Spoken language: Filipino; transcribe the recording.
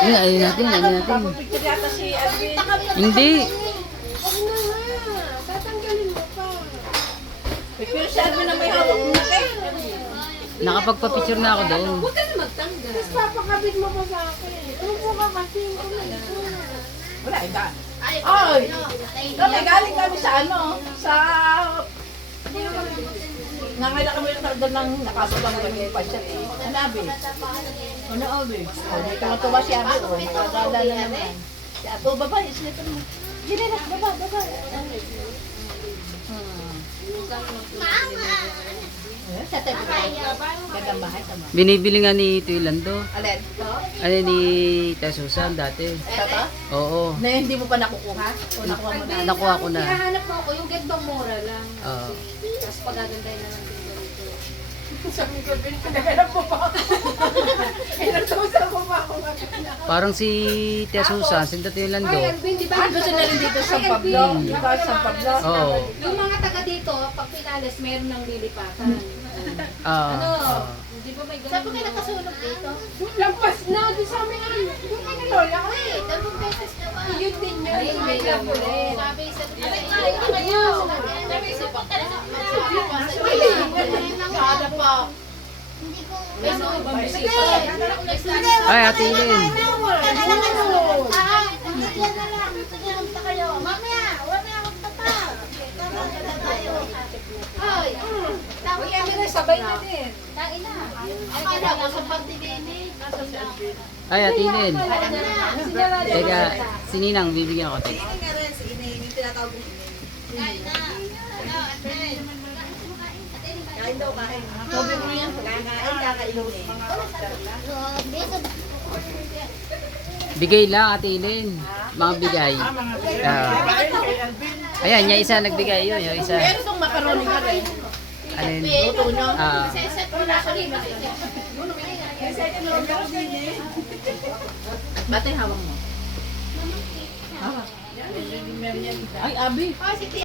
Ayun natin, ayun natin. Picture yata si Alvin. Hindi. Tatanggalin mo pa. Picture si Alvin na may hawak na cake. Nakapagpa-picture na ako doon. Huwag ka na magtanggal. Tapos papakabit mo pa sa akin. Upo ka kasi. Wala, ika. Ay! Dami, galing kami sa ano, sa... Nangailan kami doon ng nakasabang kami pa siya eh. Ano, Abi? Ano, Abi? Hindi tuwa si Abi, o. Nakadala na naman. Si Ato, baba, islipin mo. Gilirat, baba. Sa tabi ko. Gandang bahay, tama. Binibili nga ni Tuilando. Alin? Ano ni Tia Susan dati. Ito? Oo. Na hindi mo pa nakukuha? O nakuha mo na? Nakuha ko na. Hahanap mo ako yung gandang mura lang. Oo. Tapos pagaganday na lang din dito. Sabi ko, pinaganap mo pa ako. Pinagsausap mo pa ako. Parang si Tia Susan, si Tuilando. Ay, Alvin, di ba? Gusto na rin dito sa Pablo. Diba sa Pablo? Oo. Yung mga taga dito, pag pinalis, meron ng lilipatan. Ah. Ano? ah. Di ba may ganun? Sabi ko nakasunog dito. Lampas na. Di sa amin ano. Yung ano lola ko. Ay, dalawang beses na ba? Yun din yun. Ay, Yung may may labulit. Sabi sa Sada pa. Hindi ko... May mga ibang Sige! bisita. Ay, Ate Ellen. Sige na lang. Sige lang sa kayo. Mamaya, wala na akong tata. Tara, tara tayo. Ay, Uy, Emily, sabay na din. tain na. Akala ko sa pagtibini. Ay, Ate Ellen. Alam na. Teka, si Ninang, bibigyan ako. Teka. Kain na. Kain daw, kain. Sabi mo yan, kakain, kakainunin. Bigay lang, Ate Ellen. Mga bigay. Ayan, yung isa nagbigay yun. Yung isa. Meron itong macaroni ka rin. Alin? Luto nyo. Ah. Set mo na ako rin. Ba't yung hawak mo? Hawak. Ay, Abi. Oh, si